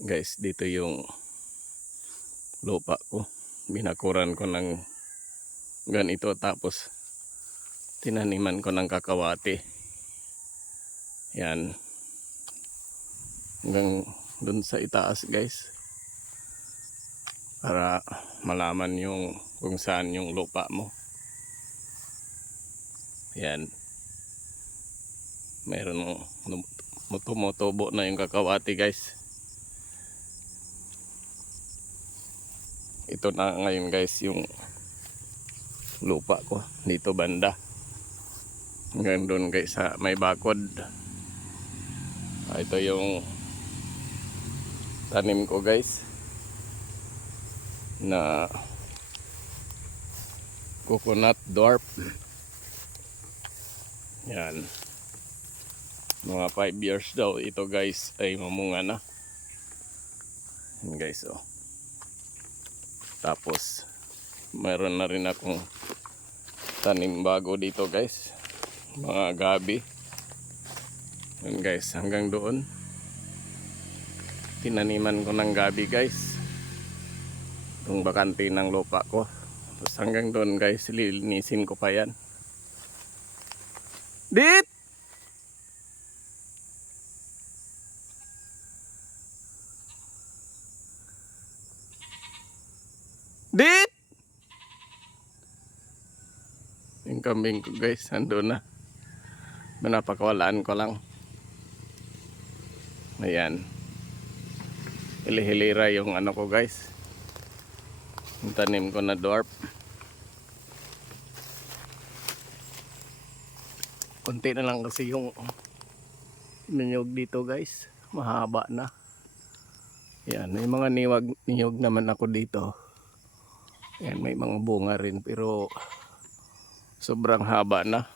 Guys, dito yung lupa ko. Binakuran ko ng ganito tapos tinaniman ko ng kakawati. Yan. Hanggang dun sa itaas guys. Para malaman yung kung saan yung lupa mo. Yan. Mayroon tumutubo na yung kakawati guys. Ito na ngayon guys yung lupa ko dito banda. Hanggang doon guys sa may bakod. Ito yung tanim ko guys na coconut dwarf. Yan. Mga 5 years daw ito guys ay mamunga na. Yan guys oh. Tapos mayroon na rin akong tanim bago dito guys. Mga gabi. Yan guys, hanggang doon tinaniman ko ng gabi guys. Itong bakante ng lupa ko. Tapos hanggang doon guys, lilinisin ko pa yan. Dit! Dit! Yung kambing ko guys, andun na. Manapakawalaan ko lang. Ayan. Hili-hilira yung ano ko guys. Yung tanim ko na dwarf. Kunti na lang kasi yung niyog dito guys. Mahaba na. Ayan, may mga niyog naman ako dito. Ayan, may mga bunga rin pero sobrang haba na.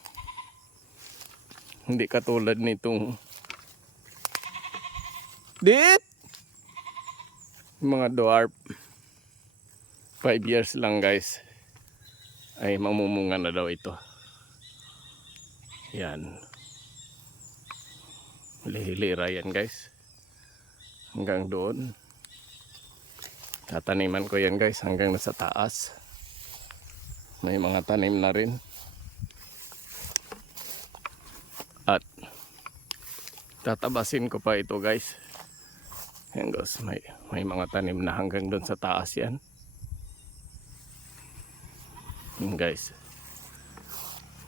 Hindi katulad nitong dit! Mga dwarf 5 years lang guys ay mamumunga na daw ito. Yan. Hilira yan guys. Hanggang doon. Tataniman ko yan guys hanggang nasa taas. May mga tanim na rin. At tatabasin ko pa ito guys. Yan guys, may mga tanim na hanggang doon sa taas yan. Yan guys.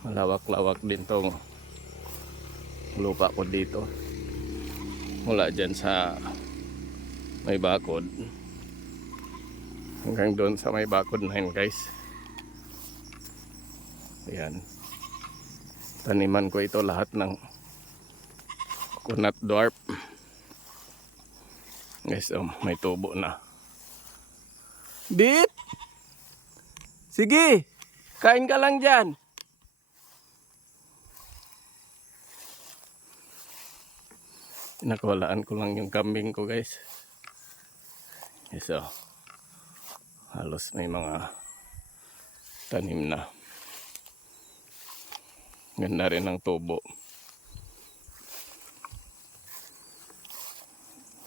Malawak-lawak din tong lupa ko dito. Mula dyan sa may bakod. Hanggang doon sa may bakod na yun guys. Ayan. Taniman ko ito lahat ng coconut dwarf. Guys, may tubo na. Dit! Sige! Kain ka lang dyan. Nakawalaan ko lang yung kambing ko guys. Yes, oh. Halos may mga tanim na. Ganda rin ang tubo.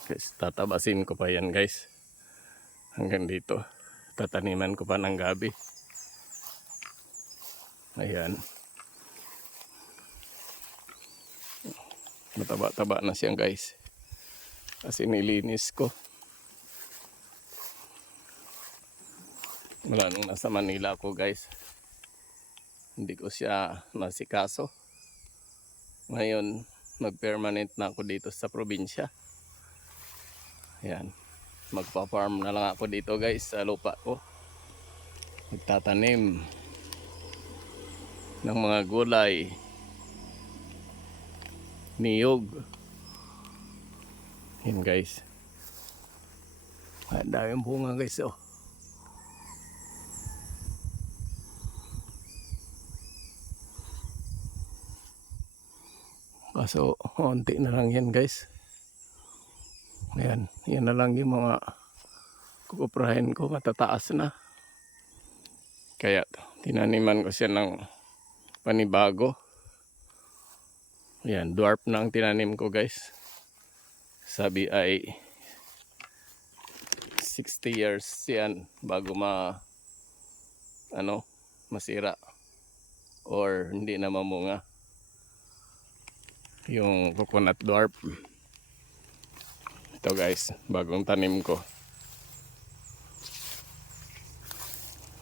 Guys, tatabasin ko pa yan guys. Hanggang dito. Tataniman ko pa ng gabi. Ayan. Mataba-taba na siya guys. Kasi nilinis ko. Wala nung nasa Manila ko guys. Hindi ko siya nasikaso. Ngayon, mag-permanent na ako dito sa probinsya. Ayan. Magpa-farm na lang ako dito guys sa lupa ko. Magtatanim ng mga gulay. Niyog. Yan guys. Ang daming bunga guys oh. Kaso konti na lang yan guys. Ayan, yan na lang yung mga kukuprahin ko, matataas na. Kaya tinaniman ko siya ng panibago. Ayan, dwarf na ang tinanim ko guys. Sabi ay 60 years yan bago masira or hindi na mamunga yung coconut dwarf. Ito guys, bagong tanim ko.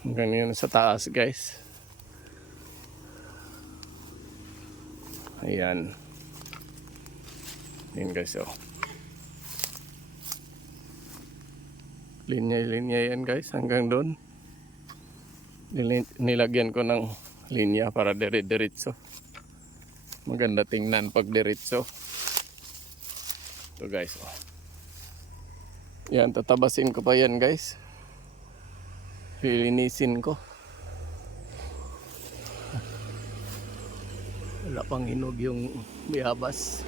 Ganyan sa taas guys. Ayan. Ayan guys, oh. Linya-linya yan guys hanggang doon. Nilagyan ko ng linya para dire-diretso. Maganda tingnan pag diretso. Ito guys, oh. Yan, tatabasin ko pa yan guys. Lilinisin ko. Wala pang hinog yung biyabas.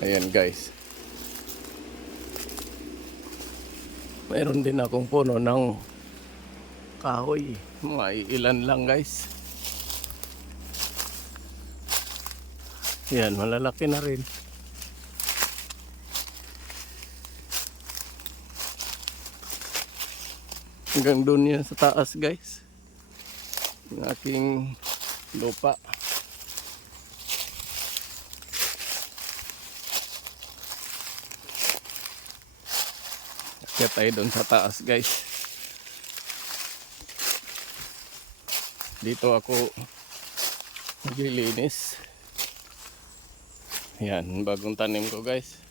Ayan guys. Mayroon din akong puno ng kahoy. Mga ilan lang guys. Yan, malalaki na rin. Hanggang doon yan sa taas guys. Yung aking lupa. Kaya tayo doon sa taas guys. Dito ako maglilinis. Yan, bagong tanim ko guys.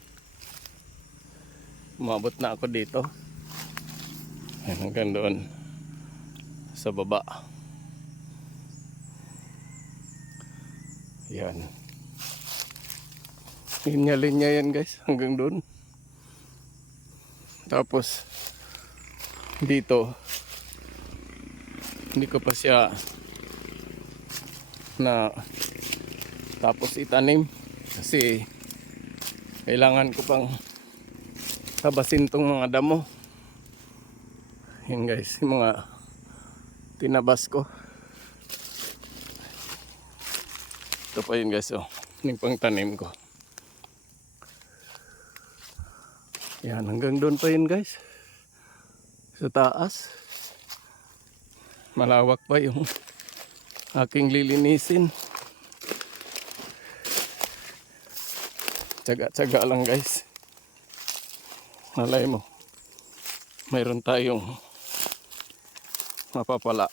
Umabot na ako dito. Yan, hanggang doon sa baba. Yan. Linya-linya yan guys, hanggang doon. Tapos dito hindi ko pa siya na tapos itanim kasi kailangan ko pang tabasin tong mga damo. Yan guys, yung mga tinabas ko. Ito pa yun guys, oh, yung pang tanim ko. Yan, hanggang doon pa yun guys. Sa taas. Malawak pa yung aking lilinisin. Tsaga-tsaga lang guys. Malay mo, mayroon tayong mapapala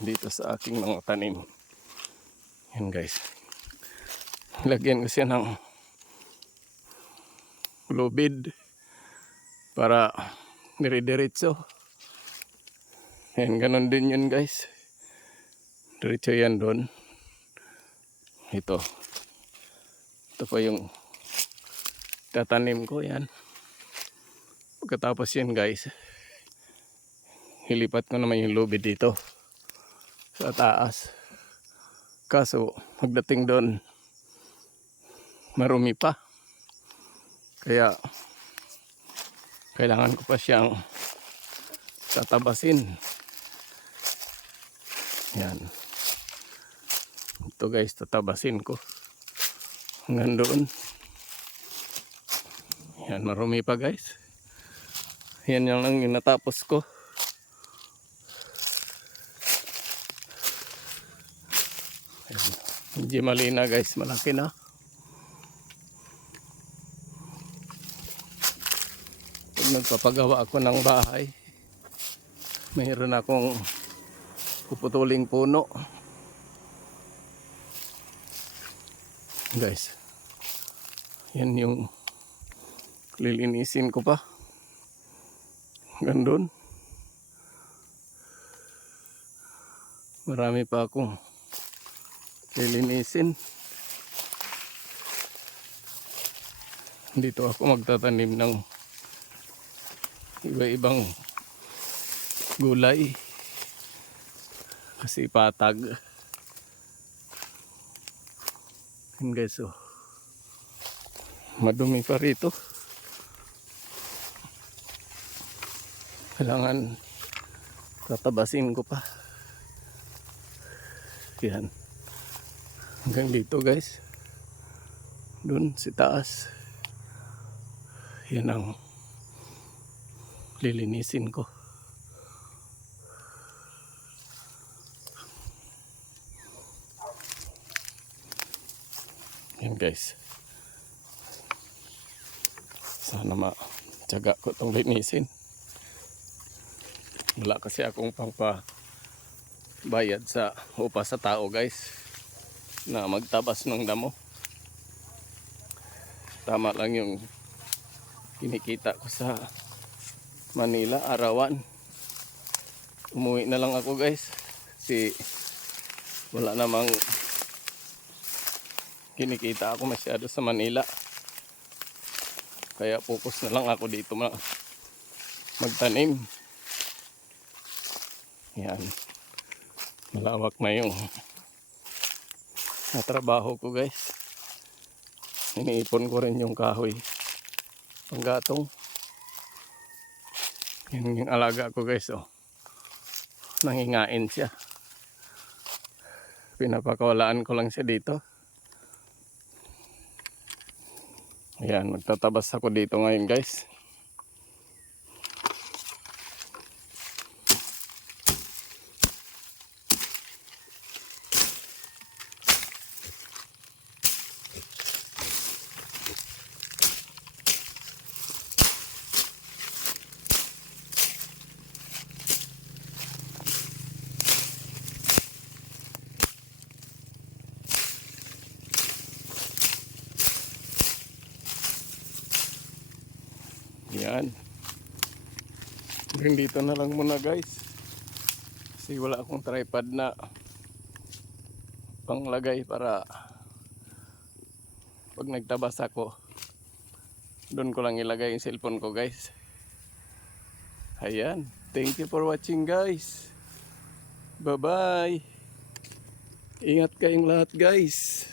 dito sa aking mga tanim. Yan guys. Lagyan ko siya ng lubid para dire-diretso. Yan, ganun din yun guys. Diretso yan doon. Ito pa yung tatanim ko yan. Pagkatapos yan guys, hilipat ko naman yung lubid dito sa taas. Kaso pagdating doon marumi pa. Kaya kailangan ko pa siyang tatabasin. Yan. Ito guys, tatabasin ko. Hanggang doon. Yan, marumi pa guys. Yan yung lang yung natapos ko. Yan. Hindi malina guys, malaki na. Nagpapagawa ako ng bahay, mayroon akong puputuling puno guys. Yan yung lilinisin ko pa gandun. Marami pa akong lilinisin. Dito ako magtatanim ng iba-ibang gulay kasi patag. Yan guys, oh, madumi pa rito. Kailangan tatabasin ko pa. Yan, hanggang dito guys. Doon si taas. Yan ang lilinisin ko. Yan guys. Sana matyaga ko itong linisin. Wala kasi akong pangpabayad sa upa sa tao guys na magtabas ng damo. Tama lang yung kinikita ko sa Manila arawan. Umuwi na lang ako guys kasi wala namang kinikita ako masyado sa Manila. Kaya focus na lang ako dito magtanim. Yan. Malawak na yung natrabaho ko guys. Iniipon ko rin yung kahoy panggatong. Yan yung alaga ko guys, oh. Nangingain siya. Pinapakawalaan ko lang siya dito. Ayan, magtatabas ako dito ngayon guys. Yan. Hanggang dito na lang muna guys. Kasi wala akong tripod na panglagay para pag nagtabas ako, doon ko lang ilagay yung cellphone ko guys. Ayan. Thank you for watching guys. Bye bye. Ingat kayong lahat guys.